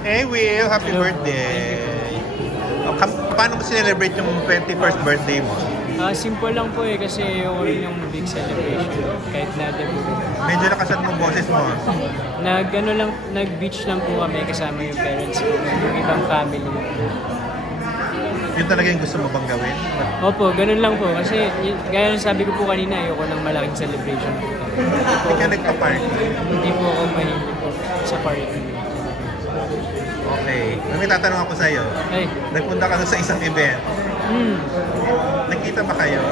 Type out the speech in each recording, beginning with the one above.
Hey Will, happy Hello. birthday! Paano mo celebrate yung 21st birthday mo? Simple lang po kasi ayoko rin yung big celebration. Kahit na debut. Medyo nakasad mo boses mo. Nag-beach lang po kami kasama yung parents ko, yung ibang family. Yun talaga yung gusto mo bang gawin? Opo, ganun lang po. Kasi gaya ng sabi ko po kanina, ayoko ng malaking celebration. Hindi ka nagpa-party? Hindi po ako mahilig po sa party. Okay. May tatanong ako sa'yo. Ay. Nagpunta ka sa isang event. Nagkita ba kayo?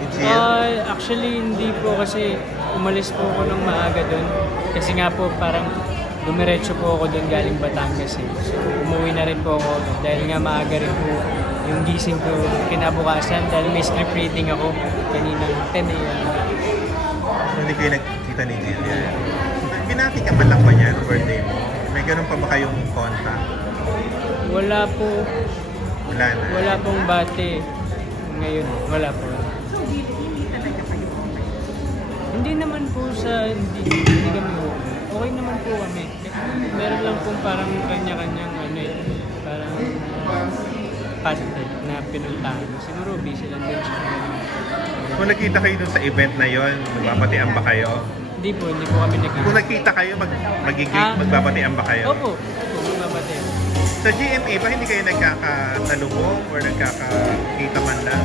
Ni Jill? Actually, hindi po kasi umalis po ako ng maaga doon. Kasi nga po parang dumiretso po ako doon galing Batangas eh. So umuwi na rin po ako dahil nga maaga rin po yung gising ko kinabukasan dahil may script reading ako kaninang 10 a.m. Hindi kayo nagkita ni Jill. Binati ka man lang ba niya no birthday mo? May ganun pa ba kayong contact? Wala po. Wala na. Wala pong bate. Ngayon, wala po. Hindi naman po hindi kami okay naman po kami. Meron lang pong parang kanya-kanyang parang path na pinuntahan. Siguro busy lang din siya. Kung nakita kayo dun sa event na yon, magbabatian ba kayo? Hindi po kami nagkita. Kung nakita kayo, magbabatian ba kayo? Opo, magbabatian. Sa GMA ba hindi kayo nagkakasalubong or nagkakita man lang?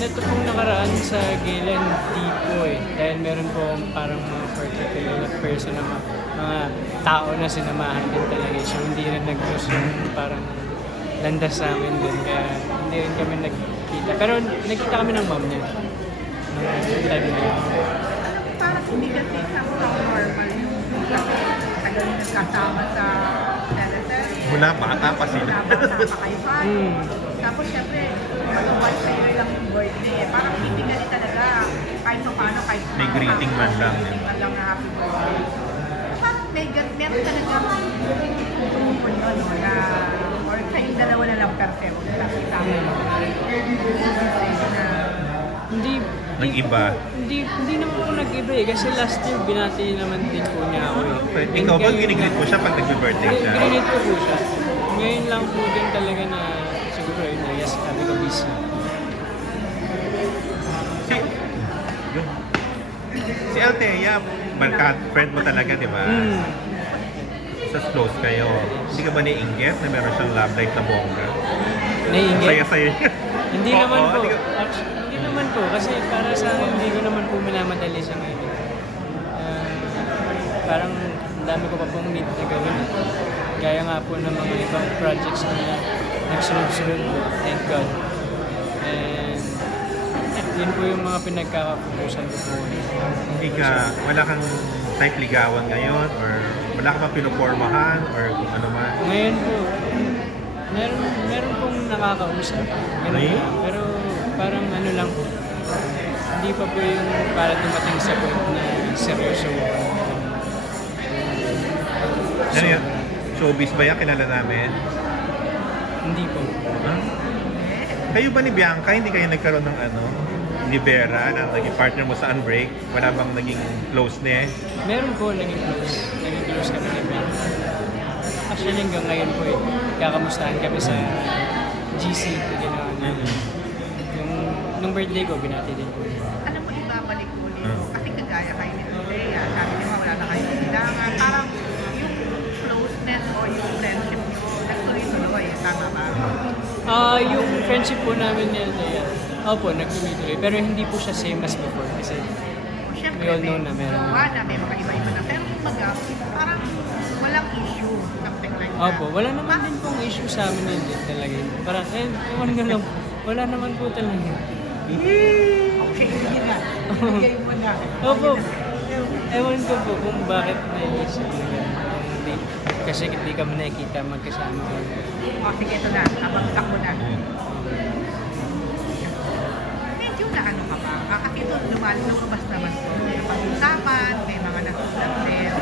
Neto pong nakaraan sa Galen, di po dahil meron po parang mga particular na person na mga tao na sinamahan din talaga. So hindi rin nag-cross yung parang landas sa amin din. Kaya hindi rin kami nagkita. Pero nagkita kami ng mom niya. Parang hindi kasi normal yung tagal nagkasama sa teleserye. Mula bata pa sila. Mula bata pa kayo pa. Tapos syempre, once a year lang yung birthday. Parang hindi ka talaga kahit pa paano, kahit May greeting man lang. Greeting man lang na happy birthday. Parang meron talaga na or kayong dalawa na lang per se. Nag-iba? Hindi naman po nag-iba kasi last year binati naman din po niya ako Ikaw ba ginigreet mo siya pag nag-birthday siya? Ginigreet ko po siya. Ngayon lang po din talaga na siguro yes, sabi ko busy. Si Althea, friend mo talaga, di ba? Sa close kayo. Hindi ka ba naiinggit na meron siyang love life na bongga? Naiinggit? Saya-saya niya. Hindi naman po. Hindi naman po. Kasi para sa akin, hindi ko naman po minamadali sa ngayon. Parang dami ko pa pong need na gawin. Gaya nga po ng mga ibang projects na nagsunod-sunod. Thank God. And yun po yung mga pinagkakapupusan ko po. Wala kang type ligawan ngayon or wala ka pa pinupormahan or kung ano man? Ngayon po, meron pong nakakausap. Pero parang ano lang po. Hindi pa po yung para dumating sa point na seryoso. Ano yan? Showbiz ba yan? Kilala namin? Hindi po. Huh? Kayo ba ni Bianca, hindi kayo nagkaroon ng ni Vera na naging partner mo sa Unbreak? Wala bang naging closeness? Meron po naging close. Naging close kami ni Vera. Actually hanggang ngayon po kakamustahan kami sa GC. Nung birthday ko, binati din po. Alam mo, ibabalik ko nito. Kasi kagaya kayo ni Lea, sabi niyo wala na kayo kailangan. Parang yung closeness o yung friendship nyo, nagtuloy-tuloy. Tama ba? Yung friendship po namin ni Lea, opo, nagtuloy-tuloy. Pero hindi po siya same as before. Kasi Siyempre, we all know na meron. May mga iba-iba na. Pero parang walang issue. Something like that. Opo, wala naman din pong issue sa amin yun din talaga. Parang, ewan ko lang, wala naman po talaga. Okay, sige na. Ibigay mo na. Opo, ewan ko po kung bakit na-issue na kasi hindi kami nakikita magkasama. Sige, ito na. Abagsak mo na. Medyo na ano ka ba? Kasi ito, lumabas naman po. Yung pag-usapan, may mga nagsulat din,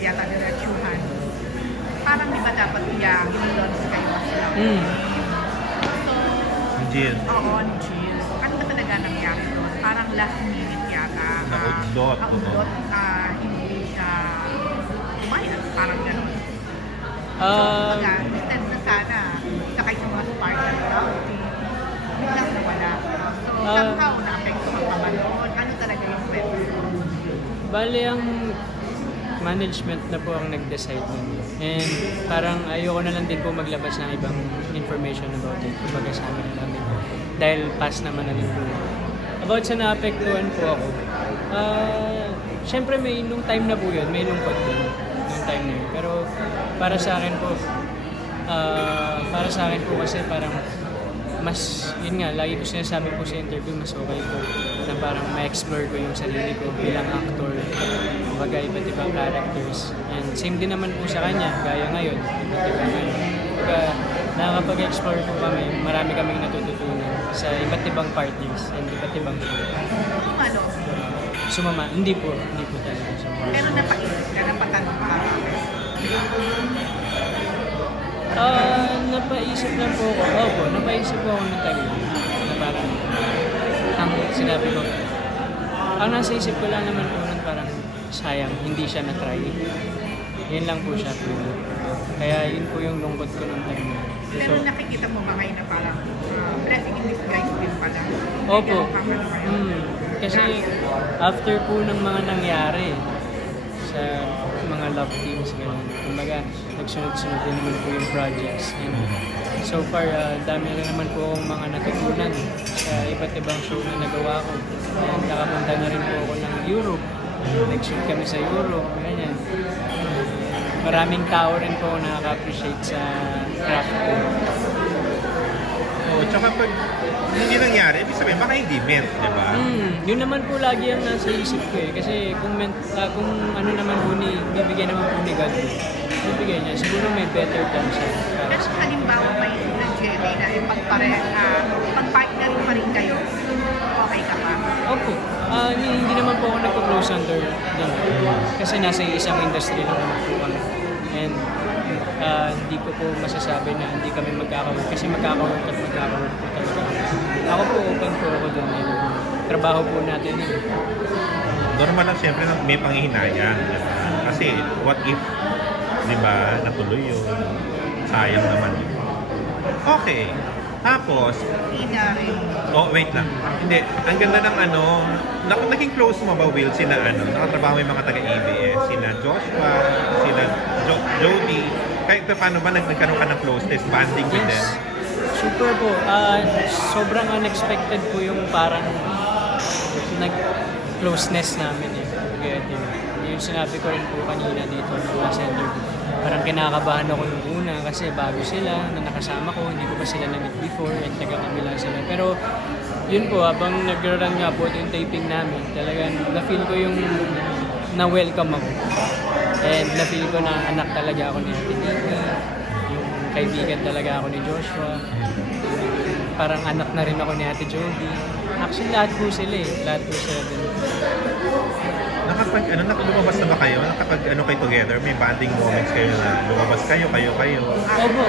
yata diretsuhan. Parang di ba dapat i-launch kayo mas lang? Jill. Oo, ni Jill. Ano ba talaga nangyari doon? Parang last minute yata. Naudot. Naudot. Hindi siya Parang gano'n. Kumbaga, instead na sana, sakay sa mga Spartan Route, biglang nawala. So, somehow, na-apektuhan pa ba doon? Ano talaga yung kwento? Bali, ang management na po ang nag-decide nun. And parang ayoko na lang din po maglabas ng ibang information about it. Kumbaga sa amin namin. Dahil pass naman na rin po. About sa naapektuhan po ako, syempre nung time na po yun, may lungkot din. Nung time na yun. Pero para sa akin po kasi parang mas, yun nga, lagi ko sinasabi po sa interview, mas okay po na parang ma-explore ko yung sarili ko bilang actor, kumbaga iba't ibang characters. And same din naman po sa kanya, gaya ngayon, iba't ibang ganun. Kumbaga, nakakapag-explore po kami, marami kaming natututunan sa iba't ibang partners and iba't ibang show. Ano? Sumama? Hindi po talaga sumama. Pero napaisip ka, napatanong ka. Napaisip lang po ako. Opo, napaisip po ako ng tagal. Na parang, ang sinabi ko, ang nasa isip ko lang naman po nun parang sayang, hindi siya na-try. Yun lang po siya po. Kaya yun po yung lungkot ko ng time. Pero nakikita mo ba kayo na parang blessing in disguise din pala? Opo. Kasi after po ng mga nangyari sa mga love teams, gano'n. Kumbaga, nagsunod-sunod din naman po yung projects. And so far, dami na naman po akong mga natutunan sa iba't ibang show na nagawa ko. And nakapunta na rin po ako ng Europe. Nag-shoot kami sa Europe, ganyan. Maraming tao rin po nakaka-appreciate sa craft ko. Oh, tsaka pag hindi nangyari, ibig sabihin, baka hindi meant, di ba? Yun naman po lagi ang nasa isip ko eh. Kasi kung ano naman po bibigyan naman po ni God, bibigyan niya. Siguro may better chance. Pero halimbawa may nag-jelly na pag-partner pa rin kayo, okay ka pa? Opo. Hindi naman po ako nagpo-close under din. Kasi nasa isang industry lang naman po kami. And hindi ko po masasabi na hindi kami magkaka-work. Kasi magkaka-work at magkaka-work po talaga. Ako po open po ako doon. Trabaho po natin yun. Normal lang siyempre may panghihinayang. Diba? Kasi what if, di ba, natuloy yun. Sayang naman yun. Okay. Tapos, oh, wait lang. Hindi, ang ganda ng naging close mo ba, Will, sila nakatrabaho yung mga taga-ABS, sila Joshua, sila Jody. Kahit paano ba nagkaroon ka ng closeness, banding with them? Super po. Sobrang unexpected po yung parang nag-closeness namin eh. Yung sinabi ko rin po kanina dito sa interview. Parang kinakabahan ako nung una kasi bago sila na nakasama ko, hindi ko pa sila na-meet before at taga-kabila sila. Pero yun po, habang nag-run nga po yung taping namin, talagang na-feel ko yung na-welcome ako. And na-feel ko na anak talaga ako ni Ate Nika, yung kaibigan talaga ako ni Joshua, parang anak na rin ako ni Ate Jody. Actually, lahat po sila eh. Lahat po sila din. Lumabas na ba kayo? Kayo together? May bonding moments kayo na lumabas kayo? Opo.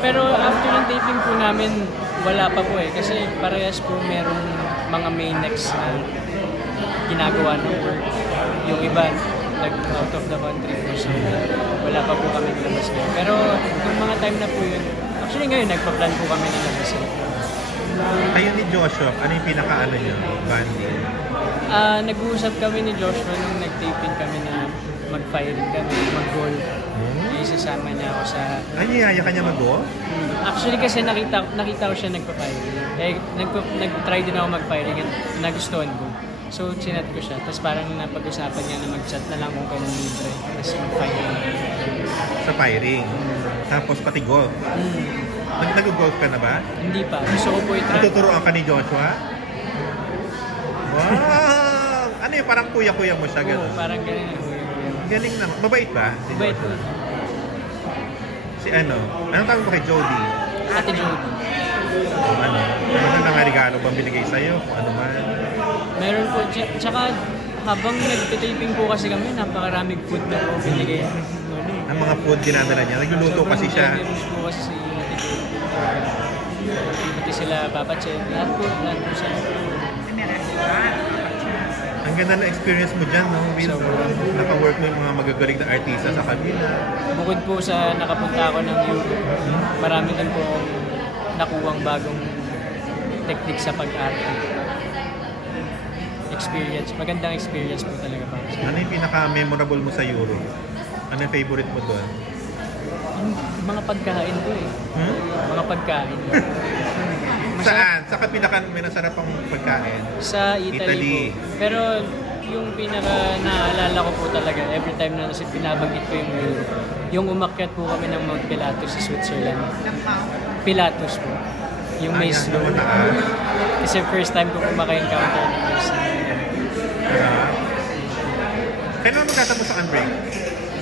Pero after ng taping po namin, wala pa po eh. Kasi parehas po merong mga main next na ginagawa ng work. Yung iba, out of the country po. So, wala pa po kami lumabas ngayon. Pero yung mga time na po yun, actually ngayon, nagpa-plan po kami ng labas. Kayo ni Joshua, ano yung pinaka-ano nyo? Bonding? Nag-uusap kami ni Joshua nung nag-taping kami na mag-firing kami, mag-golf. Isasama niya ako sa... Niyaya ka niya mag-golf? Actually kasi nakita ko siya nagpa-firing. Nag-try din ako mag-firing at nagustuhan ko. So, chinat ko siya. Tapos parang napag-usapan niya na mag-chat na lang kung kailan libre. Tapos mag-firing. Sa firing? Tapos pati golf? Nag-golf ka na ba? Hindi pa. Gusto ko po i-try. Natuturoan ka ni Joshua? Wow! Ano yung parang kuya-kuya mo siya gano'n? Oo, parang ganun yung kuya-kuya. Galing na. Mabait ba? Mabait po. Si anong tawag mo kay Jody? Ate Jody. Ano na nga regalo bang binigay sa'yo? Ano man? Meron po. Tsaka habang nag-taping po kasi kami, napakaraming food na po binigay. Ang mga food dinadala niya. Nagluluto kasi siya. Sobrang po kasi si Ate Jody. Pati sila Papa Che. Lahat po sila. Ang Ang ganda na experience mo dyan, no? Will, So, naka-work mo yung mga magagaling na artista sa kabila. bukod po sa nakapunta ako ng Europe, marami din po akong nakuwang bagong technique sa pag-arte. Experience, magandang experience po talaga para sa Ano yung pinaka-memorable mo sa Euro? Ano yung favorite mo doon? yung mga pagkain po eh. Hmm? Mga pagkain. Saan? Sa may nasarap ang pagkain? Sa Italy, Italy. po. Pero yung pinaka naalala ko po talaga, every time na binabanggit ko yung Europe, yung umakyat po kami ng Mount Pilatus sa Switzerland. Ng Mount. Pilatus po. Yung may Ayan, snow. doon taas. Kasi first time ko po maka-encounter ng may snow. Kailan magtatapos ang break?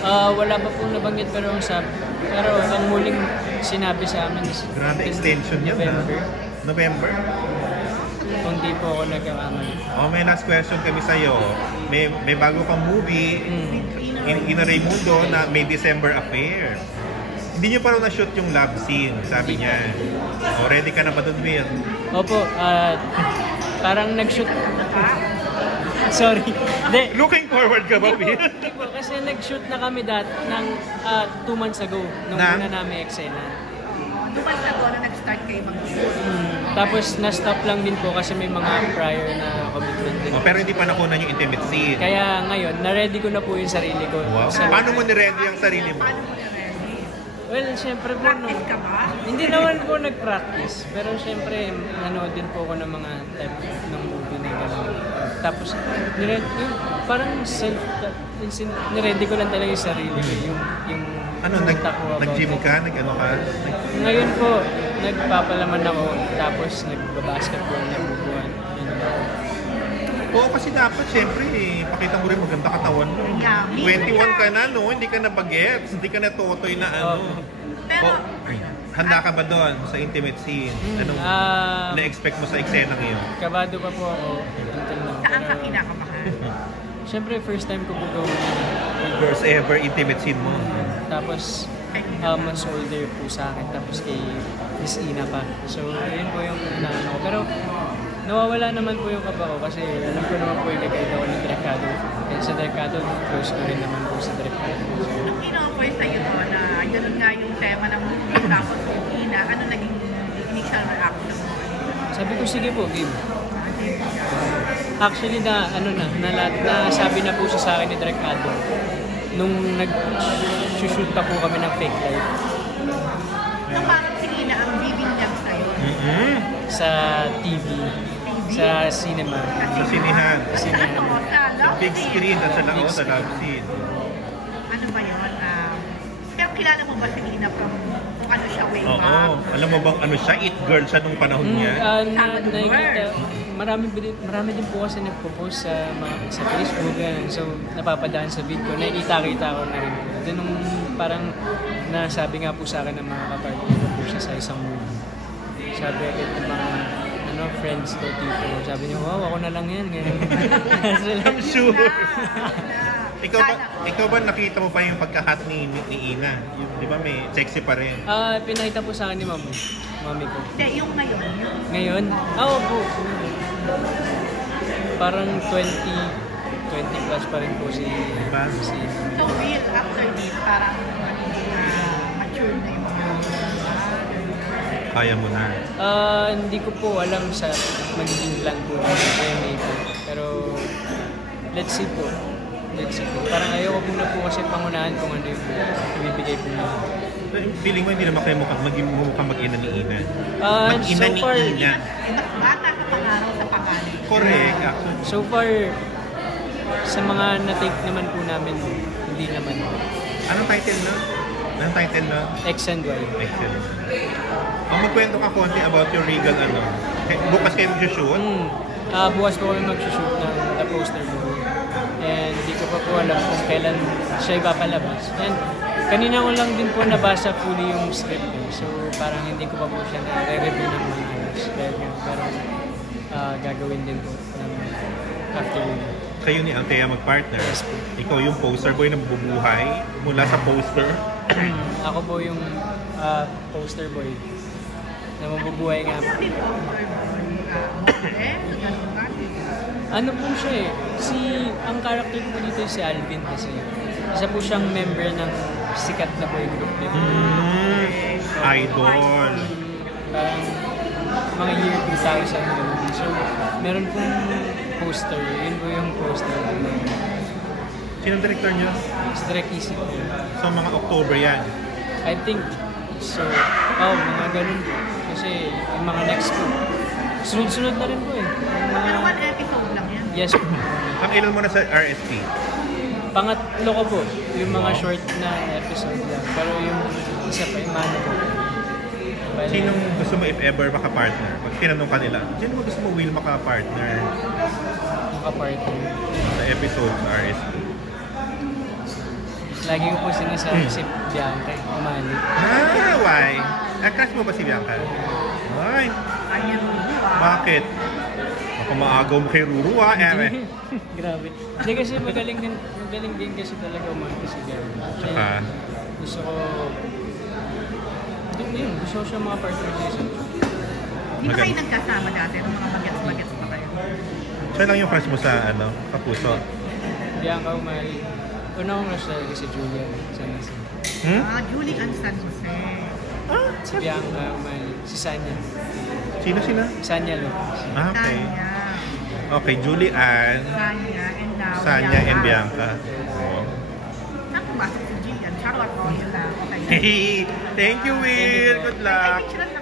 Wala pa pong nabanggit pero ang muling sinabi sa amin is Grabe extension niya na. November. November? Kung di po ako nagkakamali. Oh, may last question kami sa'yo. May bago kang movie, Ina Raimundo, na may December affair. Hindi niyo pa rin na-shoot yung love scene, sabi niya. Oh, ready ka na ba doon, Will? Opo, parang nag-shoot. Sorry. Hindi. Looking forward ka ba, Will? Hindi po, kasi nag-shoot na kami ng 2 months ago nung Na? una namin eksena. Dumas na to na nag-start kayo mag-shoot. Tapos na-stop lang din po kasi may mga prior na commitment din. Oh, pero hindi pa nakuha yung intimate scene. Kaya ngayon, na-ready ko na po yung sarili ko. Wow. Sa- Paano mo ni-ready ang sarili mo? Paano mo na ready? Well, syempre po, Practice ka ba? hindi naman po nag-practice. Pero syempre, nanood din po ako ng mga type ng movie na gano'n. Tapos, parang niready ko lang talaga yung sarili ko. Yung Ano, pumunta ko about nag-gym it. ka? Nag-ano ka? Ngayon po, nagpapalaman ako. Tapos, nagbabasketball, nagbubuhan. Yun lang. Oo, kasi dapat, syempre, pakita mo rin maganda katawan mo. Yeah, 21 ka na, no? Hindi ka na bagets. Hindi ka na totoy na ano. Pero, Oh, handa ka ba doon sa intimate scene? Anong na-expect mo sa eksena ngayon? Kabado pa po ako. Until now. saan ka Pero, kinakabahan? syempre, first time ko po gawin. First ever intimate scene mo. Tapos, mas older po sa akin. Tapos kay Miss Ina pa. So, yun po yung inaano ko. Pero, nawawala naman po yung kaba ko kasi alam ko naman po yung nag-guide ako ng Direcado. Kaya sa Direcado, close ko rin naman po sa Direcado. So, Nung in-offer sa'yo to na ganun nga yung tema ng movie tapos yung Ina, ano naging initial reaction mo? sabi ko, sige po, game. Actually, na sabi na po siya sa akin ni Direcado nung nag-shoot pa po kami ng fake life Na parang si Ina ang giving niya sa'yo. sa TV, sa cinema. Sa sinihan. Kasi totoo sa love Big scene. screen at sa love scene. Ano ba yun? Pero kilala mo ba si Ina from kung ano siya way Oo. back? Alam mo bang ano siya? It girl siya nung panahon niya. Nakikita, marami din po kasi nagpo-post sa Facebook. So, napapadaan sa feed ko. Nakikita-kita ko na rin. Then, nung parang nasabi nga po sa akin ng mga kapartner ko po siya sa isang movie. Sabi ito mga friends ko, tipo. Sabi niya, wow, ako na lang yan. Ganyan. I'm sure. Sana. Ikaw ba nakita mo pa yung pagka-hot ni Ina? Di ba may sexy pa rin? Pinakita po sa akin ni mami ko. Hindi, yung ngayon. Yung Ngayon? Oo po. Parang 20 plus pa rin po si so real after this, parang mature na yung mga Kaya mo na. Hindi ko po alam sa magiging plan po ng MA po. Pero let's see po. Parang ayoko po na po kasi pangunahan kung ano yung ibibigay po niya. Feeling mo hindi naman kayo mukhang mag-ina ni Ina. Mag-ina So ni far, Ina. mas bata sa pangarap sa pangalan. Correct. So far, sa mga na-take naman po namin, hindi naman. Anong title na? X and Y. Excellent. Magkwento ka konti about your Regal bukas kayo mag-shoot? Bukas po kami mag-shoot ng The Poster Boy. And hindi ko pa po alam kung kailan siya ipapalabas. And kanina ko lang din po nabasa fully yung script. So parang hindi ko pa po siya na-review ng mga ayos. Pero gagawin din po ng after review. Kayo ni Althea mag-partner. Yes po. Ikaw yung poster boy na mabubuhay mula sa poster. Ako po yung poster boy na mabubuhay nga po. Ano din po, ganun nga. Ano po siya ang character po dito si Alvin kasi. Isa po siyang member ng sikat na boy group dito. Idol. Parang mga year 2000 ganun. So, meron pong poster. Yun po yung poster. Sinong director niyo? Sa direct isip po. So, mga October yan. I think so. Mga ganun po. Kasi yung mga next po. Sunod-sunod na rin po eh. Pero one episode lang yan. Yes po. Ang ilan mo na sa RSP? Pangatlo ko po. Yung mga short na episode lang. Pero yung isa pa yung mano po. Bale, Sinong gusto mo if ever makapartner? Pag tinanong ka nila, sino mo gusto mo will makapartner makapartner. sa episode sa RSP? Lagi ko po sinasabi si Bianca, umali. Why? Crush mo ba si Bianca? Ay, Ayan mo. bakit? Baka maagaw mo kay Ruru eme. Grabe. Hindi kasi magaling din kasi talaga umali si Bianca. Tsaka, Gusto ko, gusto ko siya mga partner dito. Hindi ba kayo nagkasama dati? Nung mga bagets-bagets pa kayo? siya lang yung crush mo sa kapuso. Bianca umali. Una kong crush talaga si Julia. Sanasa. Julie Ann San Jose. Si Bianca umali. Si Sanya. Sino sila? Sanya Lopez. Okay. Tanya. Okay, Julie Ann, Sanya and now Sanya, and Bianca. Oh. Saan pumasok si Jillian? Charlotte, no? Yun na. Okay. Hey, thank you, Will. Good luck. Ay, picturean na